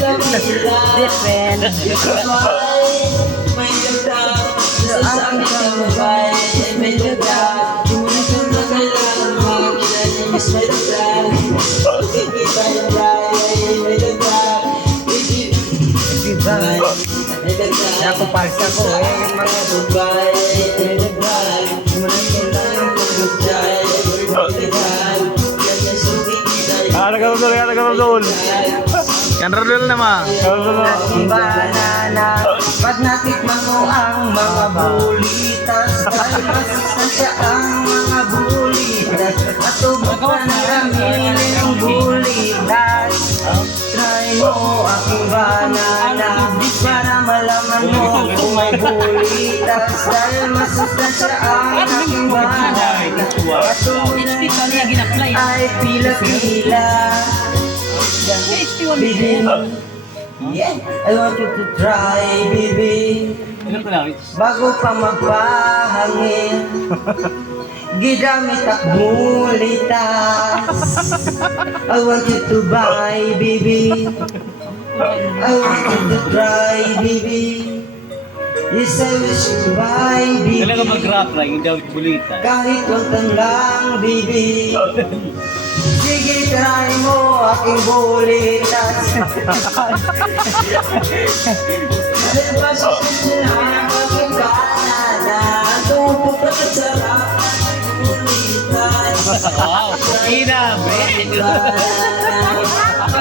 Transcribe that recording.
Different. May dagdag sa aking kamabay. May dagdag di mo na ito na kailangan makakilalimis. May dagdag pagkikita yung lahay. May dagdag Diba? may dagdag Nakuparsa ko eh. Mga Dubai. May dagdag di mo na kailangan pagkutay. May dagdag kanya suki kita yung Nagkaroon. Yan rolol naman. banana. Pag natikman mo ang mga bulitas, dahil masustansya ang mga bulitas, at tubog pa ng ramili ng bulitas. Try mo aking banana para malaman mo kung may bulitas, dahil masustansya ang aking banana, at tubog ay pila-pila. Baby, yeah, I want you to try, baby. Bago pa magpahangin, gidamit at bulitas. I want you to buy, baby. I want you to try, baby. Yes, I wish to buy, baby. Talaga mag-rap lang, yung daw bulita. Kahit wag lang, baby. Sige, try mo aking bulitas. Nalabas na ang aking banana. Tupok na sarap ng bulitas. Wow, inabe. Banana.